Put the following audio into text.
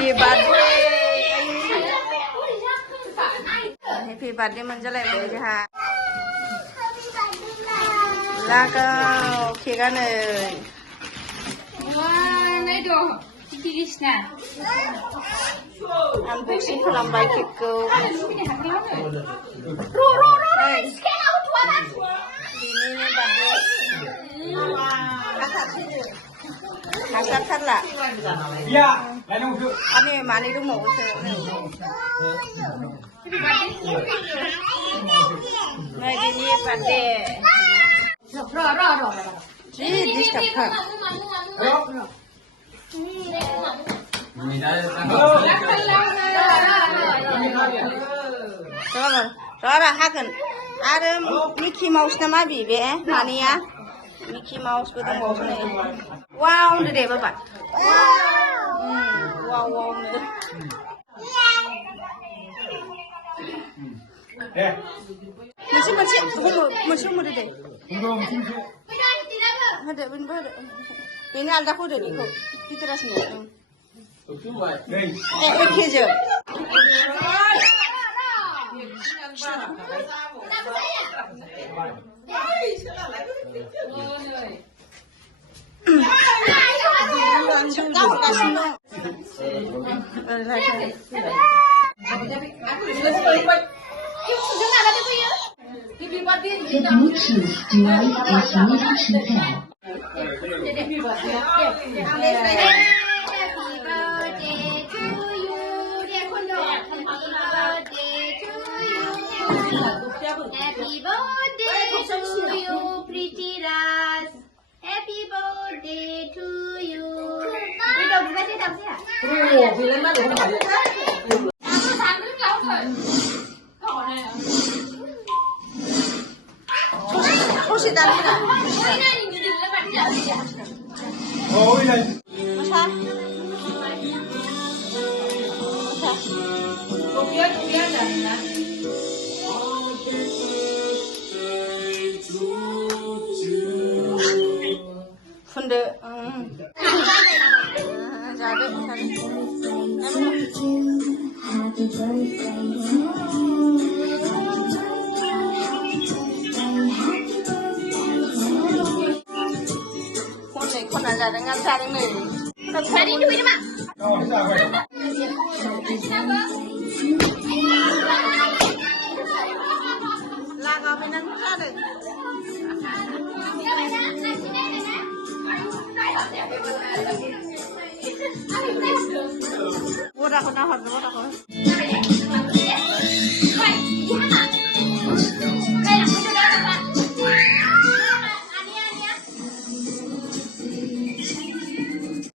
Happy birthday Happy birthday มันจะอะไรมันจะหาแล้วก็เค้กกันเลยว้าในดอกที่ดิฉันอันบุกซิ่งพลังใบเค้กกูเฮ้ยดีนี่เนี่ยบัตรเดย์asal kan lah. Iya, lain untuk. Ani mana itu mau usah. Nah ini pada. Roh. Ini siapa? Rara hakan. Ada Mickey Mouse nama bibi mana ya? Mickey Mouse betul mouse ni. Wow, ni deh bapak. Wow ni. Masih muda deh. Ada benar. Ini alda kau deh kau. Di teras ni. Okey je. Happy birthday to you, pretty Ras. Happy birthday to you. Đi đâu đi ra chứ đâu thế à? Vì lên mắt được không phải. Sáng nước lâu thôi. Thỏ này à? Kursi tadi tak? Đây này nhìn đừng lên mặt chợ. Oh, ini. Masa? Kopi ada ya. Funde. Jadi. Con là già dengan cari ni. Cari duit ni mak. Oh, siapa? Lah kau minat apa deh? Udah aku nak hot, udah aku.